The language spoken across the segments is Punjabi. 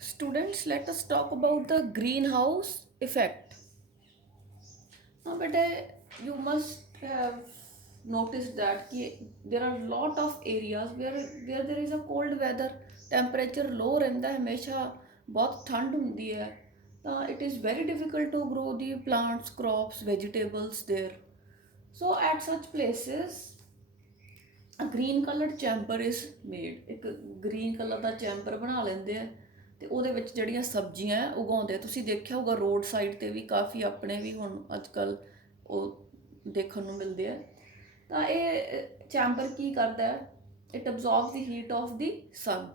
Students, let us talk about the greenhouse effect. Now, beta, you must have noticed that there are a lot of areas where there is a cold weather, temperature low रहता है हमेशा, बहुत ठंड होती है, तो it is very difficult to grow the plants, crops, vegetables there. So at such places a green colored chamber is made. ਇੱਕ green color ਦਾ chamber ਬਣਾ ਲੈਂਦੇ ਆ ਤੇ ਉਹਦੇ ਵਿੱਚ ਜਿਹੜੀਆਂ ਸਬਜ਼ੀਆਂ ਉਗਾਉਂਦੇ ਆ। ਤੁਸੀਂ ਦੇਖਿਆ ਹੋਊਗਾ ਰੋਡ ਸਾਈਡ ਤੇ ਵੀ ਕਾਫੀ ਆਪਣੇ ਵੀ ਹੁਣ ਅੱਜ ਕੱਲ ਉਹ ਦੇਖਣ ਨੂੰ ਮਿਲਦੇ ਆ। ਤਾਂ ਇਹ ਚੈਂਬਰ ਕੀ ਕਰਦਾ ਹੈ, it absorb the heat of the sun.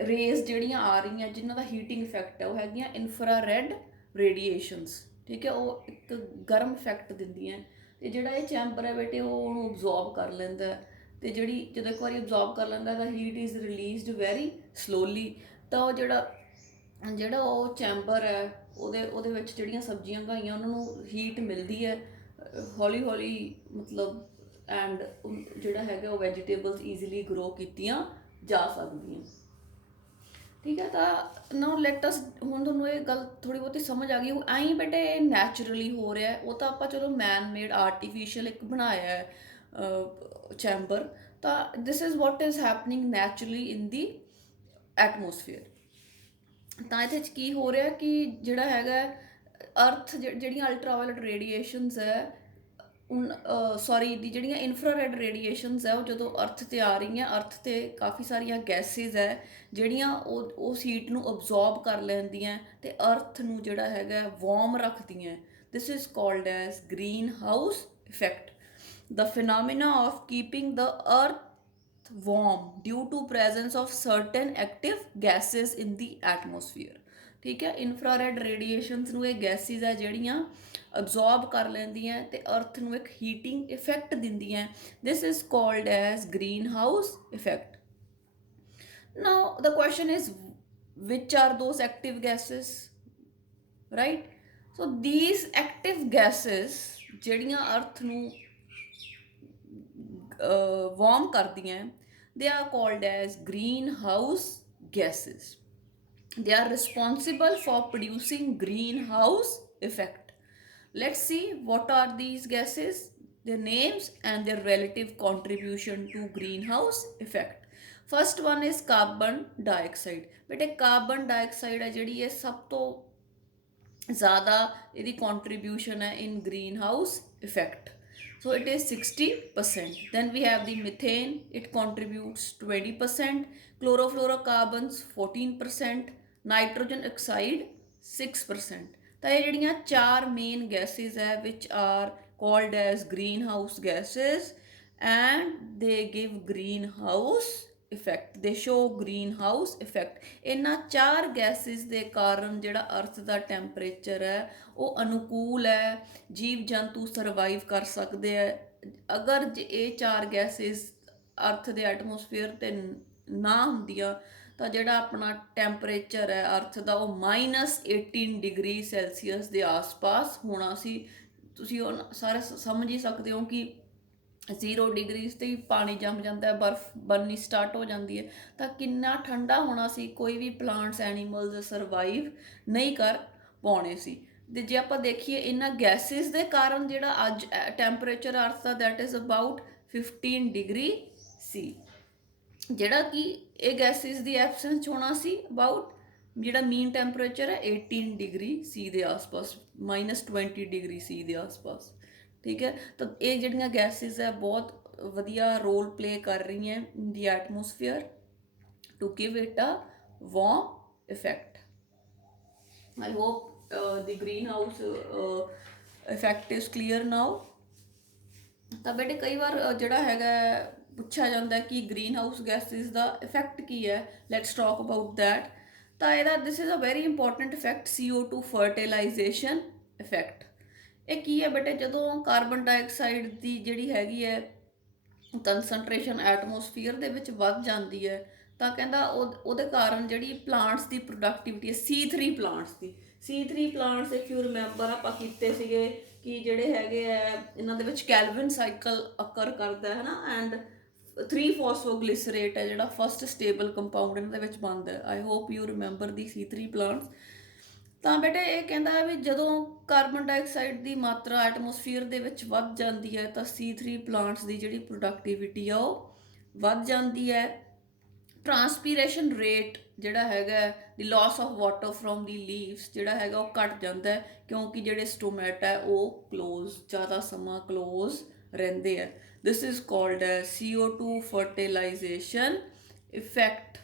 Rays ਜਿਹੜੀਆਂ ਆ ਰਹੀਆਂ ਜਿਨ੍ਹਾਂ ਦਾ ਹੀਟਿੰਗ ਇਫੈਕਟ ਹੈ ਉਹ ਹੈਗੀਆਂ ਇਨਫਰਾਰੈਡ ਰੇਡੀਏਸ਼ਨਸ। ਠੀਕ ਹੈ, ਉਹ ਇੱਕ ਗਰਮ ਇਫੈਕਟ ਦਿੰਦੀਆਂ ਤੇ ਜਿਹੜਾ ਇਹ ਚੈਂਬਰ ਹੈ ਬੇਟੇ ਉਹ ਉਹਨੂੰ ਅਬਜ਼ੌਰਬ ਕਰ ਲੈਂਦਾ ਹੈ। ਤੇ ਜਿਹੜੀ ਜਦੋਂ ਇੱਕ ਵਾਰੀ ਅਬਜ਼ੌਰਬ ਕਰ ਲੈਂਦਾ ਤਾਂ heat is released very slowly. ਤਾਂ ਉਹ ਜਿਹੜਾ ਜਿਹੜਾ ਉਹ ਚੈਂਬਰ ਹੈ ਉਹਦੇ ਵਿੱਚ ਜਿਹੜੀਆਂ ਸਬਜ਼ੀਆਂ ਉਗਾਈਆਂ ਉਹਨਾਂ ਨੂੰ ਹੀਟ ਮਿਲਦੀ ਹੈ ਹੌਲੀ ਹੌਲੀ, ਮਤਲਬ ਐਂਡ ਜਿਹੜਾ ਹੈਗਾ ਉਹ ਵੈਜੀਟੇਬਲਸ ਈਜ਼ੀਲੀ ਗਰੋ ਕੀਤੀਆਂ ਜਾ ਸਕਦੀਆਂ। ਠੀਕ ਹੈ, ਤਾਂ ਨਾਓ ਲੈਟ ਅਸ, ਹੁਣ ਤੁਹਾਨੂੰ ਇਹ ਗੱਲ ਥੋੜ੍ਹੀ ਬਹੁਤੀ ਸਮਝ ਆ ਗਈ ਐਂ ਹੀ ਬੇਟੇ ਇਹ ਨੈਚੁਰਲੀ ਹੋ ਰਿਹਾ। ਉਹ ਤਾਂ ਆਪਾਂ ਚਲੋ ਮੈਨ ਮੇਡ ਆਰਟੀਫਿਸ਼ੀਅਲ ਇੱਕ ਬਣਾਇਆ ਹੈ ਚੈਂਬਰ, ਤਾਂ this is what is happening naturally in the atmosphere. ਤਾਂ ਇਹਦੇ 'ਚ ਕੀ ਹੋ ਰਿਹਾ ਕਿ ਜਿਹੜਾ ਹੈਗਾ ਅਰਥ ਜਿਹੜੀਆਂ ਅਲਟਰਾਵਾਇਲਟ ਰੇਡੀਏਸ਼ਨਸ ਹੈ ਸੌਰੀ ਦੀ ਜਿਹੜੀਆਂ ਇਨਫਰਾਰੈਡ ਰੇਡੀਏਸ਼ਨਸ ਹੈ ਉਹ ਜਦੋਂ ਅਰਥ 'ਤੇ ਆ ਰਹੀਆਂ, ਅਰਥ 'ਤੇ ਕਾਫੀ ਸਾਰੀਆਂ ਗੈਸਿਸ ਹੈ ਜਿਹੜੀਆਂ ਉਸ ਹੀਟ ਨੂੰ ਅਬਜ਼ੌਰਬ ਕਰ ਲੈਂਦੀਆਂ ਅਤੇ ਅਰਥ ਨੂੰ ਜਿਹੜਾ ਹੈਗਾ ਵਾਰਮ ਰੱਖਦੀਆਂ। ਦਿਸ is called as green house effect, the phenomena of keeping the earth warm due to presence of certain active gases in the atmosphere। ਠੀਕ ਹੈ, ਇਨਫਰਾਰੈਡ ਰੇਡੀਏਸ਼ਨਸ ਨੂੰ ਇਹ ਗੈਸਿਸ ਹੈ ਜਿਹੜੀਆਂ ਅਬਜ਼ੌਰਬ ਕਰ ਲੈਂਦੀਆਂ ਤੇ ਅਰਥ ਨੂੰ ਇੱਕ ਹੀਟਿੰਗ ਇਫੈਕਟ ਦਿੰਦੀਆਂ। This is called as green house effect. Now the question is which are those active gases, right? So these active gases ਜਿਹੜੀਆਂ ਅਰਥ ਨੂੰ ਵਾਰਮ ਕਰਦੀਆਂ, they are called as greenhouse gases. They are responsible for producing greenhouse effect. Let's see what are these gases, their names and their relative contribution to greenhouse effect. First one is carbon dioxide। ਬੇਟੇ ਕਾਰਬਨ ਡਾਈਆਕਸਾਈਡ ਹੈ ਜਿਹੜੀ ਇਹ ਸਭ ਤੋਂ ज़्यादा ਇਹਦੀ contribution ਹੈ in greenhouse effect। So it is 60%. Then we have the methane, it contributes 20%, chlorofluorocarbons 14%, nitrogen oxide 6%। ਤਾਂ ਇਹ ਜਿਹੜੀਆਂ ਚਾਰ ਮੇਨ ਗੈਸਿਸ ਹੈ which are called as greenhouse gases and they give greenhouse effect, ਦੇ ਸ਼ੋ ਗ੍ਰੀਨ ਹਾਊਸ ਇਫੈਕਟ। ਇਹਨਾਂ ਚਾਰ ਗੈਸਿਸ ਦੇ ਕਾਰਨ ਜਿਹੜਾ ਅਰਥ ਦਾ ਟੈਂਪਰੇਚਰ ਹੈ ਉਹ ਅਨੁਕੂਲ ਹੈ, ਜੀਵ ਜੰਤੂ ਸਰਵਾਈਵ ਕਰ ਸਕਦੇ ਹੈ। ਅਗਰ ਜੇ ਇਹ ਚਾਰ ਗੈਸਿਸ ਅਰਥ ਦੇ ਐਟਮੋਸਫੀਅਰ 'ਤੇ ਨਾ ਹੁੰਦੀਆਂ ਤਾਂ ਜਿਹੜਾ ਆਪਣਾ ਟੈਂਪਰੇਚਰ ਹੈ ਅਰਥ ਦਾ ਉਹ -18 ਡਿਗਰੀ ਸੈਲਸੀਅਸ ਦੇ ਆਸ-ਪਾਸ ਹੋਣਾ ਸੀ। ਤੁਸੀਂ ਉਹ ਸਾਰੇ ਸਮਝ ਹੀ ਸਕਦੇ ਹੋ ਕਿ 0 ਡਿਗਰੀਜ਼ 'ਤੇ ਹੀ ਪਾਣੀ ਜੰਮ ਜਾਂਦਾ ਹੈ, ਬਰਫ਼ ਬਣਨੀ ਸਟਾਰਟ ਹੋ ਜਾਂਦੀ ਹੈ, ਤਾਂ ਕਿੰਨਾ ਠੰਡਾ ਹੋਣਾ ਸੀ, ਕੋਈ ਵੀ ਪਲਾਂਟਸ ਐਨੀਮਲਸ ਸਰਵਾਈਵ ਨਹੀਂ ਕਰ ਪਾਉਣੇ ਸੀ। ਅਤੇ ਜੇ ਆਪਾਂ ਦੇਖੀਏ ਇਹਨਾਂ ਗੈਸਿਸ ਦੇ ਕਾਰਨ ਜਿਹੜਾ ਅੱਜ ਟੈਂਪਰੇਚਰ ਅਰਥ ਦਾ ਦੈਟ ਇਜ਼ ਅਬਾਊਟ 15 ਡਿਗਰੀ ਸੀ, ਜਿਹੜਾ ਕਿ ਇਹ ਗੈਸਿਸ ਦੀ ਐਬਸੈਂਸ 'ਚ ਹੋਣਾ ਸੀ ਅਬਾਊਟ ਜਿਹੜਾ ਮੀਨ ਟੈਂਪਰੇਚਰ ਹੈ 18 ਡਿਗਰੀ ਸੀ ਦੇ ਆਸ-ਪਾਸ, -20 ਡਿਗਰੀ ਸੀ ਦੇ ਆਸ-ਪਾਸ। ਠੀਕ ਹੈ, ਤਾਂ ਇਹ ਜਿਹੜੀਆਂ ਗੈਸਿਸ ਹੈ ਬਹੁਤ ਵਧੀਆ ਰੋਲ ਪਲੇ ਕਰ ਰਹੀਆਂ in the atmosphere to give it a warm effect. I hope the green house effect is clear now. ਤਾਂ ਬੇਟੇ ਕਈ ਵਾਰ ਜਿਹੜਾ ਹੈਗਾ ਪੁੱਛਿਆ ਜਾਂਦਾ ਕਿ ਗ੍ਰੀਨ ਹਾਊਸ ਗੈਸਿਸ ਦਾ ਇਫੈਕਟ ਕੀ ਹੈ, ਲੈਟਸ ਟਾਕ ਅਬਾਊਟ ਦੈਟ। ਤਾਂ ਇਹਦਾ this is a very important effect, CO2 fertilization effect. ਇਹ ਕੀ ਹੈ ਬੇਟੇ, ਜਦੋਂ ਕਾਰਬਨ ਡਾਈਆਕਸਾਈਡ ਦੀ ਜਿਹੜੀ ਹੈਗੀ ਹੈ ਕੰਸਨਟ੍ਰੇਸ਼ਨ ਐਟਮੋਸਫੀਅਰ ਦੇ ਵਿੱਚ ਵੱਧ ਜਾਂਦੀ ਹੈ ਤਾਂ ਕਹਿੰਦਾ ਉਹਦੇ ਕਾਰਨ ਜਿਹੜੀ ਪਲਾਂਟਸ ਦੀ ਪ੍ਰੋਡਕਟਿਵਿਟੀ ਹੈ C3 plants if you remember ਆਪਾਂ ਕੀਤੇ ਸੀਗੇ ਕਿ ਜਿਹੜੇ ਹੈਗੇ ਆ ਇਹਨਾਂ ਦੇ ਵਿੱਚ ਕੈਲਵਿਨ ਸਾਈਕਲ ਅਕਰ ਕਰਦਾ ਹੈ ਨਾ, ਐਂਡ 3-ਫਾਸਫੋਗਲਿਸਰੇਟ ਹੈ ਜਿਹੜਾ ਫਸਟ ਸਟੇਬਲ ਕੰਪਾਊਂਡ ਇਹਨਾਂ ਦੇ ਵਿੱਚ ਬਣਦਾ ਹੈ। I hope you remember the C3 plants. ਤਾਂ ਬੇਟੇ ਇਹ ਕਹਿੰਦਾ ਹੈ ਵੀ ਜਦੋਂ ਕਾਰਬਨ ਡਾਈਆਕਸਾਈਡ ਦੀ ਮਾਤਰਾ ਐਟਮੋਸਫੀਅਰ ਦੇ ਵਿੱਚ ਵੱਧ ਜਾਂਦੀ ਹੈ ਤਾਂ C3 ਪਲਾਂਟਸ ਦੀ ਜਿਹੜੀ ਪ੍ਰੋਡਕਟਿਵਿਟੀ ਆ ਉਹ ਵੱਧ ਜਾਂਦੀ ਹੈ। ਟਰਾਂਸਪੀਰੇਸ਼ਨ ਰੇਟ ਜਿਹੜਾ ਹੈਗਾ ਦੀ loss of water from the leaves ਜਿਹੜਾ ਹੈਗਾ ਉਹ ਘਟ ਜਾਂਦਾ ਹੈ, ਕਿਉਂਕਿ ਜਿਹੜੇ ਸਟੋਮੈਟਾ ਹੈ ਉਹ ਕਲੋਜ਼ ਜ਼ਿਆਦਾ ਸਮਾਂ ਕਲੋਜ਼ ਰਹਿੰਦੇ ਆ। ਦਿਸ is called as CO2 fertilization effect.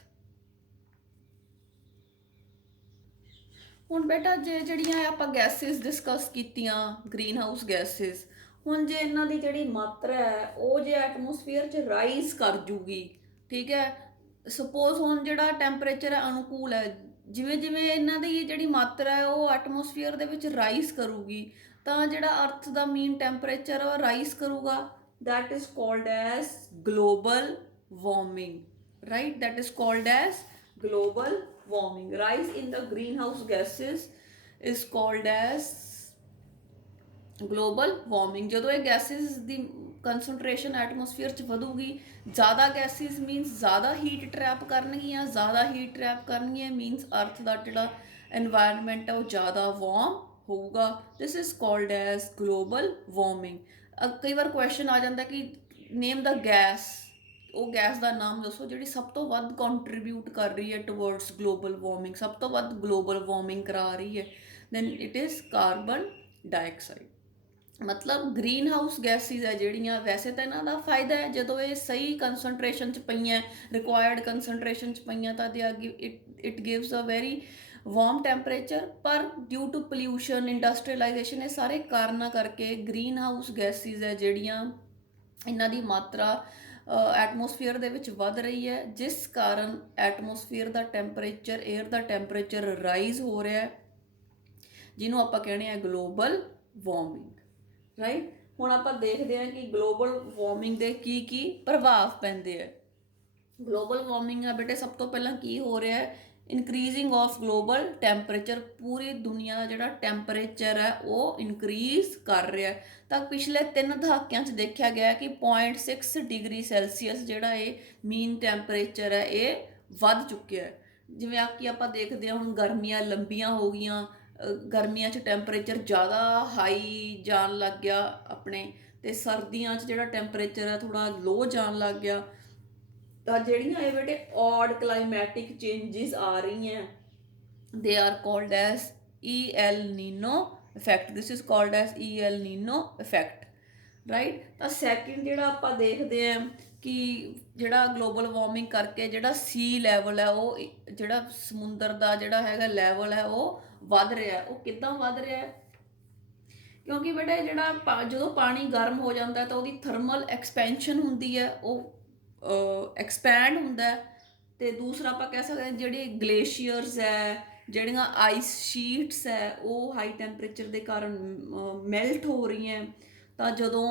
ਹੁਣ ਬੇਟਾ ਜਿਹੜੀਆਂ ਆਪਾਂ ਗੈਸਿਸ ਡਿਸਕਸ ਕੀਤੀਆਂ ਗ੍ਰੀਨ ਹਾਊਸ ਗੈਸਿਸ, ਹੁਣ ਜੇ ਇਹਨਾਂ ਦੀ ਜਿਹੜੀ ਮਾਤਰਾ ਹੈ ਉਹ ਜੇ ਐਟਮੋਸਫੀਅਰ 'ਚ ਰਾਈਜ਼ ਕਰ ਜੂਗੀ, ਠੀਕ ਹੈ, ਸਪੋਜ਼ ਹੁਣ ਜਿਹੜਾ ਟੈਂਪਰੇਚਰ ਹੈ ਅਨੁਕੂਲ ਹੈ, ਜਿਵੇਂ ਜਿਵੇਂ ਇਹਨਾਂ ਦੀ ਜਿਹੜੀ ਮਾਤਰਾ ਹੈ ਉਹ ਐਟਮੋਸਫੀਅਰ ਦੇ ਵਿੱਚ ਰਾਈਜ਼ ਕਰੂਗੀ ਤਾਂ ਜਿਹੜਾ ਅਰਥ ਦਾ ਮੀਨ ਟੈਂਪਰੇਚਰ ਉਹ ਰਾਈਜ਼ ਕਰੂਗਾ। that is called as global warming, right? That is called as global warming. Rise in the greenhouse gases is called as global warming। ਜਦੋਂ ਇਹ gases ਦੀ ਕੰਸਨਟ੍ਰੇਸ਼ਨ ਐਟਮੋਸਫੀਅਰ 'ਚ ਵਧੂਗੀ, ਜ਼ਿਆਦਾ ਗੈਸਿਸ ਮੀਨਸ ਜ਼ਿਆਦਾ ਹੀਟ ਟਰੈਪ ਕਰਨਗੀਆਂ, ਜ਼ਿਆਦਾ ਹੀਟ ਟਰੈਪ ਕਰਨਗੀਆਂ ਮੀਨਸ ਅਰਥ ਦਾ ਜਿਹੜਾ ਇਨਵਾਇਰਨਮੈਂਟ ਹੈ ਉਹ ਜ਼ਿਆਦਾ ਵਾਰਮ ਹੋਊਗਾ। ਦਿਸ is called as global warming. ਕਈ ਵਾਰ ਕੁਐਸਚਨ ਆ ਜਾਂਦਾ ਕਿ ਨੇਮ ਦਾ ਗੈਸ, ਉਹ ਗੈਸ ਦਾ ਨਾਮ ਦੱਸੋ ਜਿਹੜੀ ਸਭ ਤੋਂ ਵੱਧ ਕੰਟਰੀਬਿਊਟ ਕਰ ਰਹੀ ਹੈ ਟੁਵਰਡਸ ਗਲੋਬਲ ਵਾਰਮਿੰਗ, ਸਭ ਤੋਂ ਵੱਧ ਗਲੋਬਲ ਵਾਰਮਿੰਗ ਕਰਾ ਰਹੀ ਹੈ। Then it is carbon dioxide. ਮਤਲਬ ਗ੍ਰੀਨ ਹਾਊਸ ਗੈਸਿਸ ਹੈ ਜਿਹੜੀਆਂ, ਵੈਸੇ ਤਾਂ ਇਹਨਾਂ ਦਾ ਫਾਇਦਾ ਹੈ ਜਦੋਂ ਇਹ ਸਹੀ ਕੰਸਨਟ੍ਰੇਸ਼ਨ 'ਚ ਪਈਆਂ, ਰਿਕੁਆਇਰਡ ਕੰਸਨਟ੍ਰੇਸ਼ਨ 'ਚ ਪਈਆਂ ਤਾਂ it gives a very warm temperature, ਪਰ ਡਿਊ ਟੂ ਪੋਲਿਊਸ਼ਨ, ਇੰਡਸਟਰੀਅਲਾਈਜੇਸ਼ਨ, ਇਹ ਸਾਰੇ ਕਾਰਨਾਂ ਕਰਕੇ ਗ੍ਰੀਨ ਹਾਊਸ ਗੈਸਿਸ ਹੈ ਜਿਹੜੀਆਂ ਇਹਨਾਂ ਦੀ ਮਾਤਰਾ ਐਟਮੋਸਫੀਅਰ ਦੇ ਵਿੱਚ ਵੱਧ ਰਹੀ ਹੈ, ਜਿਸ ਕਾਰਨ ਐਟਮੋਸਫੀਅਰ ਦਾ ਟੈਂਪਰੇਚਰ, ਏਅਰ ਦਾ ਟੈਂਪਰੇਚਰ ਰਾਈਜ਼ ਹੋ ਰਿਹਾ, ਜਿਹਨੂੰ ਆਪਾਂ ਕਹਿੰਦੇ ਆ ਗਲੋਬਲ ਵਾਰਮਿੰਗ, ਰਾਈਟ। ਹੁਣ ਆਪਾਂ ਦੇਖਦੇ ਹਾਂ ਕਿ ਗਲੋਬਲ ਵਾਰਮਿੰਗ ਦੇ ਕੀ ਕੀ ਪ੍ਰਭਾਵ ਪੈਂਦੇ ਆ। ਗਲੋਬਲ ਵਾਰਮਿੰਗ ਆ ਬੇਟੇ, ਸਭ ਤੋਂ ਪਹਿਲਾਂ ਕੀ ਹੋ ਰਿਹਾ ਹੈ, ਇਨਕਰੀਜ਼ਿੰਗ ਆਫ ਗਲੋਬਲ ਟੈਂਪਰੇਚਰ, ਪੂਰੀ ਦੁਨੀਆ ਦਾ ਜਿਹੜਾ ਟੈਂਪਰੇਚਰ ਹੈ ਉਹ ਇਨਕਰੀਜ਼ ਕਰ ਰਿਹਾ। ਤਾਂ ਪਿਛਲੇ 3 ਦਹਾਕਿਆਂ 'ਚ ਦੇਖਿਆ ਗਿਆ ਕਿ 0.6 ਡਿਗਰੀ ਸੈਲਸੀਅਸ ਜਿਹੜਾ ਇਹ ਮੀਨ ਟੈਂਪਰੇਚਰ ਹੈ ਇਹ ਵੱਧ ਚੁੱਕਿਆ ਹੈ। ਜਿਵੇਂ ਕਿ ਆਪਾਂ ਦੇਖਦੇ ਹਾਂ ਹੁਣ ਗਰਮੀਆਂ ਲੰਬੀਆਂ ਹੋ ਗਈਆਂ, ਗਰਮੀਆਂ 'ਚ ਟੈਂਪਰੇਚਰ ਜ਼ਿਆਦਾ ਹਾਈ ਜਾਣ ਲੱਗ ਗਿਆ ਆਪਣੇ, ਅਤੇ ਸਰਦੀਆਂ 'ਚ ਜਿਹੜਾ ਟੈਂਪਰੇਚਰ ਹੈ ਥੋੜ੍ਹਾ ਲੋ ਜਾਣ ਲੱਗ ਗਿਆ। ਤਾਂ ਜਿਹੜੀਆਂ ਇਹ ਬੇਟੇ ਔਡ ਕਲਾਈਮੈਟਿਕ ਚੇਂਜਿਸ ਆ ਰਹੀਆਂ, they are called as EL Nino effect. This is called as EL Nino effect, right. ਤਾਂ ਸੈਕਿੰਡ ਜਿਹੜਾ ਆਪਾਂ ਦੇਖਦੇ ਹਾਂ ਕਿ ਜਿਹੜਾ ਗਲੋਬਲ ਵਾਰਮਿੰਗ ਕਰਕੇ ਜਿਹੜਾ ਸੀ ਲੈਵਲ ਹੈ ਉਹ, ਜਿਹੜਾ ਸਮੁੰਦਰ ਦਾ ਜਿਹੜਾ ਹੈਗਾ ਲੈਵਲ ਹੈ ਉਹ ਵੱਧ ਰਿਹਾ। ਉਹ ਕਿੱਦਾਂ ਵੱਧ ਰਿਹਾ? ਕਿਉਂਕਿ ਬੇਟਾ ਜਿਹੜਾ ਜਦੋਂ ਪਾਣੀ ਗਰਮ ਹੋ ਜਾਂਦਾ ਤਾਂ ਉਹਦੀ ਥਰਮਲ ਐਕਸਪੈਂਸ਼ਨ ਹੁੰਦੀ ਹੈ, ਉਹ ਐਕਸਪੈਂਡ ਹੁੰਦਾ। ਅਤੇ ਦੂਸਰਾ ਆਪਾਂ ਕਹਿ ਸਕਦੇ ਹਾਂ ਜਿਹੜੇ ਗਲੇਸ਼ੀਅਰਸ ਹੈ, ਜਿਹੜੀਆਂ ਆਈਸ ਸ਼ੀਟਸ ਹੈ ਉਹ ਹਾਈ ਟੈਂਪਰੇਚਰ ਦੇ ਕਾਰਨ ਮੈਲਟ ਹੋ ਰਹੀਆਂ। ਤਾਂ ਜਦੋਂ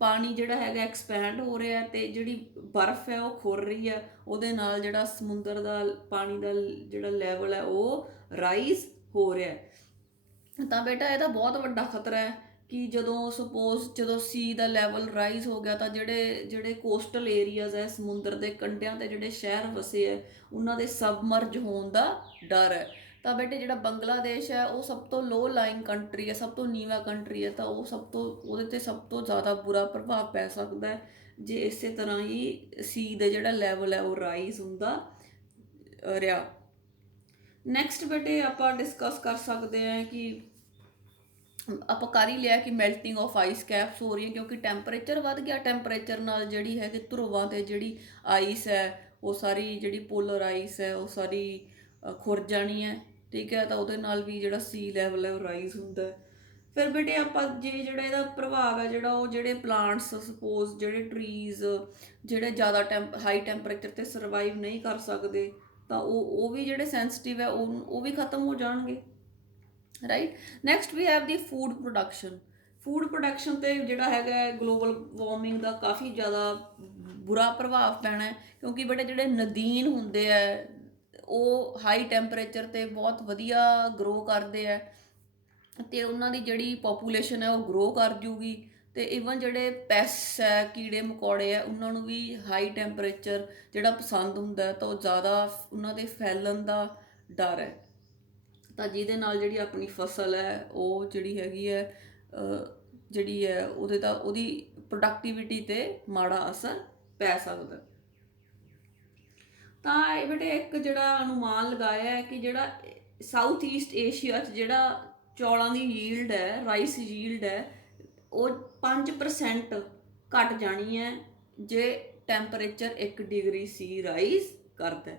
ਪਾਣੀ ਜਿਹੜਾ ਹੈਗਾ ਐਕਸਪੈਂਡ ਹੋ ਰਿਹਾ ਅਤੇ ਜਿਹੜੀ ਬਰਫ਼ ਹੈ ਉਹ ਖੁਰ ਰਹੀ ਹੈ, ਉਹਦੇ ਨਾਲ ਜਿਹੜਾ ਸਮੁੰਦਰ ਦਾ ਪਾਣੀ ਦਾ ਜਿਹੜਾ ਲੈਵਲ ਹੈ ਉਹ ਰਾਈਜ਼ ਹੋ ਰਿਹਾ। ਤਾਂ ਬੇਟਾ ਇਹਦਾ ਬਹੁਤ ਵੱਡਾ ਖਤਰਾ ਹੈ ਕਿ ਜਦੋਂ ਸੀ ਦਾ ਲੈਵਲ ਰਾਈਜ਼ ਹੋ ਗਿਆ ਤਾਂ ਜਿਹੜੇ ਕੋਸਟਲ ਏਰੀਆਜ਼ ਹੈ, ਸਮੁੰਦਰ ਦੇ ਕੰਢਿਆਂ 'ਤੇ ਜਿਹੜੇ ਸ਼ਹਿਰ ਵਸੇ ਹੈ, ਉਹਨਾਂ ਦੇ ਸਬਮਰਜ ਹੋਣ ਦਾ ਡਰ ਹੈ। ਤਾਂ ਬੇਟੇ ਜਿਹੜਾ ਬੰਗਲਾਦੇਸ਼ ਹੈ ਉਹ ਸਭ ਤੋਂ ਲੋ ਲਾਈਨ ਕੰਟਰੀ ਹੈ, ਸਭ ਤੋਂ ਨੀਵਾਂ ਕੰਟਰੀ ਹੈ, ਤਾਂ ਉਹਦੇ 'ਤੇ ਸਭ ਤੋਂ ਜ਼ਿਆਦਾ ਬੁਰਾ ਪ੍ਰਭਾਵ ਪੈ ਸਕਦਾ ਹੈ ਜੇ ਇਸੇ ਤਰ੍ਹਾਂ ਹੀ ਸੀ ਦਾ ਜਿਹੜਾ ਲੈਵਲ ਹੈ ਉਹ ਰਾਈਜ਼ ਹੁੰਦਾ ਰਿਹਾ। ਨੈਕਸਟ ਬੇਟੇ ਆਪਾਂ ਡਿਸਕਸ ਕਰ ਸਕਦੇ ਹਾਂ ਕਿ ਆਪਾਂ ਕਰ ਹੀ ਲਿਆ ਕਿ ਮੈਲਟਿੰਗ ਆਫ ਆਈਸ ਕੈਪਸ ਹੋ ਰਹੀ ਹੈ ਕਿਉਂਕਿ ਟੈਂਪਰੇਚਰ ਵੱਧ ਗਿਆ। ਟੈਂਪਰੇਚਰ ਨਾਲ ਜਿਹੜੀ ਹੈ ਕਿ ਧਰੁਵਾਂ 'ਤੇ ਜਿਹੜੀ ਆਈਸ ਹੈ ਉਹ ਸਾਰੀ, ਜਿਹੜੀ ਪੋਲਰ ਆਈਸ ਹੈ ਉਹ ਸਾਰੀ ਖੁਰ ਜਾਣੀ ਹੈ, ਠੀਕ ਹੈ। ਤਾਂ ਉਹਦੇ ਨਾਲ ਵੀ ਜਿਹੜਾ ਸੀ ਲੈਵਲ ਹੈ ਉਹ ਰਾਈਜ਼ ਹੁੰਦਾ। ਫਿਰ ਬੇਟੇ ਆਪਾਂ ਜਿਹੜਾ ਇਹਦਾ ਪ੍ਰਭਾਵ ਹੈ ਜਿਹੜਾ ਉਹ ਜਿਹੜੇ ਪਲਾਂਟਸ, ਸਪੋਜ਼ ਜਿਹੜੇ ਟਰੀਜ਼ ਜਿਹੜੇ ਜ਼ਿਆਦਾ ਹਾਈ ਟੈਂਪਰੇਚਰ 'ਤੇ ਸਰਵਾਈਵ ਨਹੀਂ ਕਰ ਸਕਦੇ ਤਾਂ ਉਹ ਵੀ ਜਿਹੜੇ ਸੈਂਸਿਟਿਵ ਹੈ ਉਹ ਵੀ ਖਤਮ ਹੋ ਜਾਣਗੇ, right. Next we have the food production. Food production 'ਤੇ ਜਿਹੜਾ ਹੈਗਾ ਗਲੋਬਲ ਵਾਰਮਿੰਗ ਦਾ ਕਾਫੀ ਜ਼ਿਆਦਾ ਬੁਰਾ ਪ੍ਰਭਾਵ ਪੈਣਾ ਕਿਉਂਕਿ ਬੇਟੇ ਜਿਹੜੇ ਨਦੀਨ ਹੁੰਦੇ ਆ ਉਹ ਹਾਈ ਟੈਂਪਰੇਚਰ 'ਤੇ ਬਹੁਤ ਵਧੀਆ ਗਰੋ ਕਰਦੇ ਆ ਅਤੇ ਉਹਨਾਂ ਦੀ ਜਿਹੜੀ ਪੋਪੂਲੇਸ਼ਨ ਹੈ ਉਹ ਗਰੋ ਕਰ ਜੂਗੀ। ਤੇ ਈਵਨ ਜਿਹੜੇ ਪੈਸਟ ਹੈ, ਕੀੜੇ ਮਕੌੜੇ ਆ, ਉਹਨਾਂ ਨੂੰ ਵੀ ਹਾਈ ਟੈਂਪਰੇਚਰ ਜਿਹੜਾ ਪਸੰਦ ਹੁੰਦਾ ਤਾਂ ਉਹ ਜ਼ਿਆਦਾ ਉਹਨਾਂ ਦੇ ਫੈਲਣ ਦਾ ਡਰ ਹੈ। ਤਾਂ ਜਿਹਦੇ ਨਾਲ ਜਿਹੜੀ ਆਪਣੀ ਫਸਲ ਹੈ ਉਹ ਜਿਹੜੀ ਹੈਗੀ ਹੈ ਜਿਹੜੀ ਹੈ ਉਹਦੀ ਪ੍ਰੋਡਕਟਿਵਿਟੀ 'ਤੇ ਮਾੜਾ ਅਸਰ ਪੈ ਸਕਦਾ। ਤਾਂ ਇਹ ਬੇਟੇ ਇੱਕ ਜਿਹੜਾ ਅਨੁਮਾਨ ਲਗਾਇਆ ਹੈ ਕਿ ਜਿਹੜਾ ਸਾਊਥ ਈਸਟ ਏਸ਼ੀਆ 'ਚ ਜਿਹੜਾ ਚੌਲਾਂ ਦੀ ਯੀਲਡ ਹੈ, ਰਾਈਸ ਯੀਲਡ ਹੈ, ਉਹ 5% ਘਟ ਜਾਣੀ ਹੈ ਜੇ ਟੈਂਪਰੇਚਰ 1 ਡਿਗਰੀ ਸੀ ਰਾਈਜ਼ ਕਰਦਾ।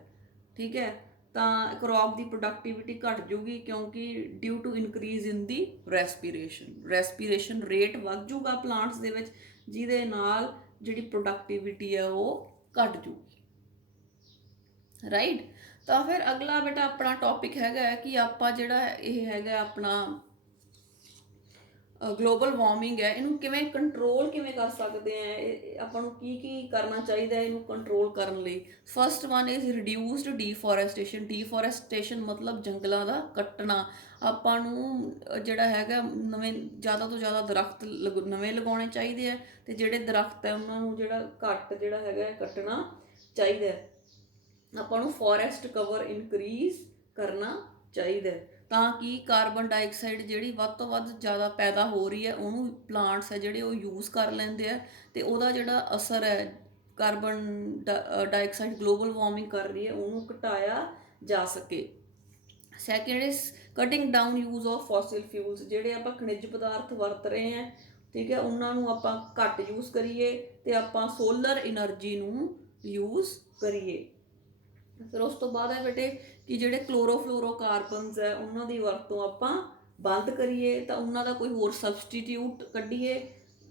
ਠੀਕ ਹੈ, ਤਾਂ ਕ੍ਰੌਪ ਦੀ ਪ੍ਰੋਡਕਟਿਵਿਟੀ ਘਟ ਜੂਗੀ ਕਿਉਂਕਿ due to increase in the respiration rate ਵੱਧ ਜੂਗਾ ਪਲਾਂਟਸ ਦੇ ਵਿੱਚ, ਜਿਹਦੇ ਨਾਲ ਜਿਹੜੀ ਪ੍ਰੋਡਕਟਿਵਿਟੀ ਹੈ ਉਹ ਘਟ ਜੂਗੀ। ਰਾਈਟ। ਤਾਂ ਫਿਰ ਅਗਲਾ ਬੇਟਾ ਆਪਣਾ ਟੌਪਿਕ ਹੈਗਾ ਕਿ ਆਪਾਂ ਜਿਹੜਾ ਇਹ ਹੈਗਾ ਆਪਣਾ ਗਲੋਬਲ ਵਾਰਮਿੰਗ ਹੈ, ਇਹਨੂੰ ਕੰਟਰੋਲ ਕਿਵੇਂ ਕਰ ਸਕਦੇ ਆ, ਆਪਾਂ ਨੂੰ ਕੀ ਕਰਨਾ ਚਾਹੀਦਾ ਇਹਨੂੰ ਕੰਟਰੋਲ ਕਰਨ ਲਈ। ਫਸਟ ਵਨ ਇਜ਼ ਰਿਡਿਊਸਡ ਡੀਫੋਰੈਸਟੇਸ਼ਨ ਮਤਲਬ ਜੰਗਲਾਂ ਦਾ ਕੱਟਣਾ। ਆਪਾਂ ਨੂੰ ਜਿਹੜਾ ਹੈਗਾ ਜ਼ਿਆਦਾ ਤੋਂ ਜ਼ਿਆਦਾ ਦਰਖਤ ਨਵੇਂ ਲਗਾਉਣੇ ਚਾਹੀਦੇ ਆ, ਤੇ ਜਿਹੜੇ ਦਰਖਤ ਹੈ ਉਹਨਾਂ ਨੂੰ ਜਿਹੜਾ ਘੱਟ ਜਿਹੜਾ ਹੈਗਾ ਕੱਟਣਾ ਚਾਹੀਦਾ। ਆਪਾਂ ਨੂੰ ਫੋਰੈਸਟ ਕਵਰ ਇਨਕਰੀਜ਼ ਕਰਨਾ ਚਾਹੀਦਾ ਤਾਂ ਕਿ ਕਾਰਬਨ ਡਾਈਆਕਸਾਈਡ ਜਿਹੜੀ ਵੱਧ ਤੋਂ ਵੱਧ ਜ਼ਿਆਦਾ ਪੈਦਾ ਹੋ ਰਹੀ ਹੈ ਉਹਨੂੰ ਪਲਾਂਟਸ ਹੈ ਜਿਹੜੇ ਉਹ ਯੂਜ਼ ਕਰ ਲੈਂਦੇ ਆ, ਤੇ ਉਹਦਾ ਜਿਹੜਾ ਅਸਰ ਹੈ ਕਾਰਬਨ ਡਾਈਆਕਸਾਈਡ ਗਲੋਬਲ ਵਾਰਮਿੰਗ ਕਰ ਰਹੀ ਹੈ ਉਹਨੂੰ ਘਟਾਇਆ ਜਾ ਸਕੇ। Second is cutting down use of fossil fuels, ਜਿਹੜੇ ਆਪਾਂ ਖਣਿਜ ਪਦਾਰਥ ਵਰਤ ਰਹੇ ਹਾਂ, ਠੀਕ ਹੈ, ਉਹਨਾਂ ਨੂੰ ਆਪਾਂ ਘੱਟ ਯੂਜ਼ ਕਰੀਏ ਤੇ ਆਪਾਂ ਸੋਲਰ એનર્ਜੀ ਨੂੰ ਯੂਜ਼ ਕਰੀਏ। ਫਿਰ ਉਸ ਤੋਂ ਬਾਅਦ ਹੈ ਬੇਟੇ ਕਿ ਜਿਹੜੇ ਕਲੋਰੋਫਲੋਰੋਕਾਰਬਨਸ ਹੈ ਉਹਨਾਂ ਦੀ ਵਰਤੋਂ ਆਪਾਂ ਬੰਦ ਕਰੀਏ, ਤਾਂ ਉਹਨਾਂ ਦਾ ਕੋਈ ਹੋਰ ਸਬਸਟੀਟਿਊਟ ਕੱਢੀਏ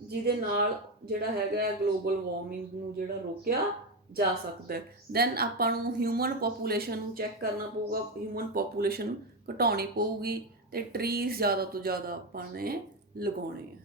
ਜਿਹਦੇ ਨਾਲ ਜਿਹੜਾ ਹੈਗਾ ਗਲੋਬਲ ਵਾਰਮਿੰਗ ਨੂੰ ਜਿਹੜਾ ਰੋਕਿਆ ਜਾ ਸਕਦਾ। ਦੈਨ ਆਪਾਂ ਨੂੰ ਹਿਊਮਨ ਪੋਪੂਲੇਸ਼ਨ ਨੂੰ ਚੈੱਕ ਕਰਨਾ ਪਊਗਾ, ਹਿਊਮਨ ਪੋਪੂਲੇਸ਼ਨ ਘਟਾਉਣੀ ਪਊਗੀ, ਤੇ ਟਰੀਜ਼ ਜ਼ਿਆਦਾ ਤੋਂ ਜ਼ਿਆਦਾ ਆਪਾਂ ਨੇ ਲਗਾਉਣੇ ਆ।